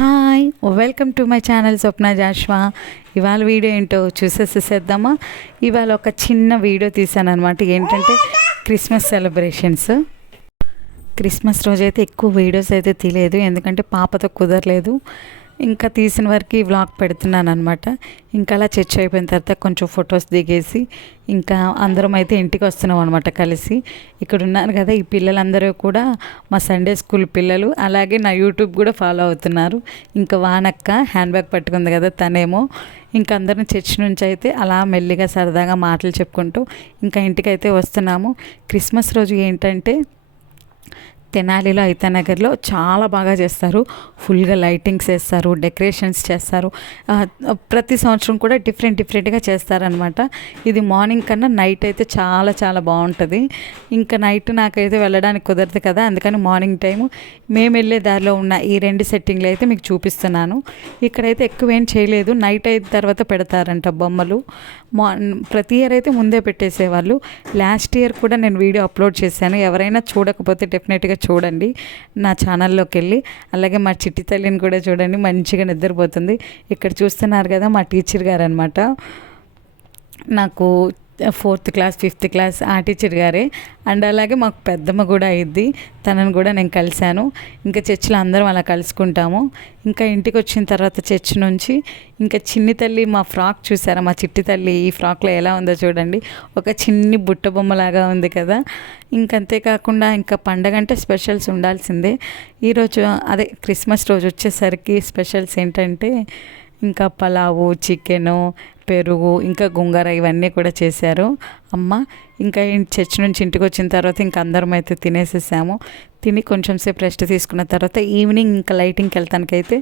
Hi welcome to my channel Swapna Joshua. ఇవాళ video ఏంటో చూసేసేసేద్దామా ఇవాళ ఒక చిన్న వీడియో తీసాను అనమాట ఏంటంటే క్రిస్మస్ సెలబ్రేషన్స్. క్రిస్మస్ రోజు అయితే ఎక్కువ వీడియోస్ అయితే తీయలేదు ఎందుకంటే పాపతో కుదరలేదు. ఇంకా తీసిన వరకు ఈ వ్లాగ్ పెడుతున్నాను అనమాట ఇంకా అలా చర్చ్ అయిపోయిన తర్వాత కొంచెం ఫొటోస్ దిగేసి ఇంకా అందరం అయితే ఇంటికి వస్తున్నాం అనమాట కలిసి. ఇక్కడ ఉన్నారు కదా ఈ పిల్లలందరూ కూడా మా సండే స్కూల్ పిల్లలు అలాగే నా యూట్యూబ్ కూడా ఫాలో అవుతున్నారు. ఇంకా వానక్క హ్యాండ్ బ్యాగ్ పట్టుకుంది కదా తనేమో. ఇంకా అందరం చర్చ్ నుంచి అయితే అలా మెల్లిగా సరదాగా మాటలు చెప్పుకుంటూ ఇంకా ఇంటికైతే వస్తున్నాము. క్రిస్మస్ రోజు ఏంటంటే తెనాలిలో అయితానగర్లో చాలా బాగా చేస్తారు. ఫుల్గా లైటింగ్స్ వేస్తారు డెకరేషన్స్ చేస్తారు. ప్రతి సంవత్సరం కూడా డిఫరెంట్ డిఫరెంట్గా చేస్తారనమాట ఇది మార్నింగ్ కన్నా నైట్ అయితే చాలా చాలా బాగుంటుంది. ఇంకా నైట్ నాకైతే వెళ్ళడానికి కుదరదు కదా అందుకని మార్నింగ్ టైము మేము వెళ్ళే దారిలో ఉన్న ఈ రెండు సెట్టింగ్లు అయితే మీకు చూపిస్తున్నాను. ఇక్కడైతే ఎక్కువ ఏం చేయలేదు. నైట్ అయిన తర్వాత పెడతారంట బొమ్మలు. మా ప్రతి ఇయర్ అయితే ముందే పెట్టేసేవాళ్ళు. లాస్ట్ ఇయర్ కూడా నేను వీడియో అప్లోడ్ చేశాను. ఎవరైనా చూడకపోతే డెఫినెట్గా చూడండి. నా ఛానల్లోకి వెళ్ళి అలాగే మా చిట్టి తల్లిని కూడా చూడండి మంచిగా నిద్రపోతుంది. ఇక్కడ చూస్తున్నారు కదా మా టీచర్ గారు అనమాట నాకు ఫోర్త్ క్లాస్ ఫిఫ్త్ క్లాస్ ఆ టీచర్ గారే. అండ్ అలాగే మాకు పెద్దమ్మ కూడా అయ్యిద్ది. తనను కూడా నేను కలిశాను. ఇంకా చర్చిలో అందరం అలా కలుసుకుంటాము. ఇంకా ఇంటికి వచ్చిన తర్వాత చర్చ్ నుంచి ఇంకా చిన్ని తల్లి మా ఫ్రాక్ చూసారా? మా చిట్టి తల్లి ఈ ఫ్రాక్లో ఎలా ఉందో చూడండి. ఒక చిన్ని బుట్ట బొమ్మలాగా ఉంది కదా. ఇంకంతేకాకుండా ఇంకా పండగ అంటే స్పెషల్స్ ఉండాల్సిందే. ఈరోజు అదే క్రిస్మస్ రోజు వచ్చేసరికి స్పెషల్స్ ఏంటంటే ఇంకా పలావు చికెను పెరుగు ఇంకా గుంగర ఇవన్నీ కూడా చేశారు. అమ్మ ఇంకా చర్చ్ నుంచి ఇంటికి వచ్చిన తర్వాత ఇంకా అందరం అయితే తినేసేసాము. తిని కొంచెం సేపు రెస్ట్ తీసుకున్న తర్వాత ఈవినింగ్ ఇంకా లైటింగ్కి వెళ్తానికైతే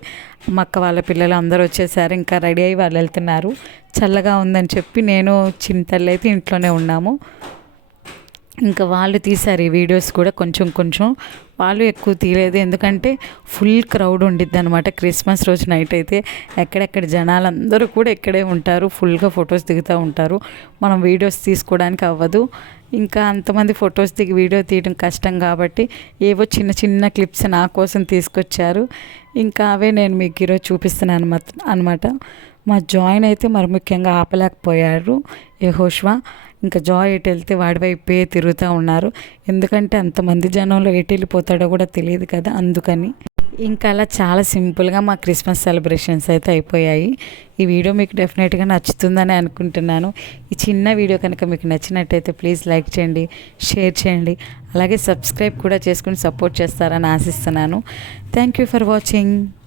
మా అక్క వాళ్ళ పిల్లలు అందరూ వచ్చేసారు. ఇంకా రెడీ అయ్యి వాళ్ళు వెళ్తున్నారు. చల్లగా ఉందని చెప్పి నేను చిన్న తల్లి అయితే ఇంట్లోనే ఉన్నాము. ఇంకా వాళ్ళు తీశారు ఈ వీడియోస్ కూడా కొంచెం కొంచెం. వాళ్ళు ఎక్కువ తీయలేదు. ఎందుకంటే ఫుల్ క్రౌడ్ ఉండిద్ది అనమాట క్రిస్మస్ రోజు నైట్ అయితే ఎక్కడెక్కడ జనాలందరూ కూడా ఇక్కడే ఉంటారు. ఫుల్గా ఫొటోస్ దిగుతూ ఉంటారు. మనం వీడియోస్ తీసుకోవడానికి అవ్వదు. ఇంకా అంతమంది ఫొటోస్ దిగి వీడియో తీయడం కష్టం కాబట్టి ఏవో చిన్న చిన్న క్లిప్స్ నా కోసం తీసుకొచ్చారు. ఇంకా అవే నేను మీకు ఈరోజు చూపిస్తున్నాను అనమాట అనమాట మా జాయిన్ అయితే మరి ముఖ్యంగా ఆపలేకపోయారు యహోష్వా. ఇంకా జాయ్ ఎటు వెళ్తే వాడి వైపే తిరుగుతూ ఉన్నారు. ఎందుకంటే అంతమంది జనంలో ఎటు వెళ్ళిపోతాడో కూడా తెలియదు కదా అందుకని. ఇంకా అలా చాలా సింపుల్గా మా క్రిస్మస్ సెలబ్రేషన్స్ అయితే అయిపోయాయి. ఈ వీడియో మీకు డెఫినెట్గా నచ్చుతుందని అనుకుంటున్నాను. ఈ చిన్న వీడియో కనుక మీకు నచ్చినట్టయితే ప్లీజ్ లైక్ చేయండి షేర్ చేయండి. అలాగే సబ్స్క్రైబ్ కూడా చేసుకుని సపోర్ట్ చేస్తారని ఆశిస్తున్నాను. Thank you for watching.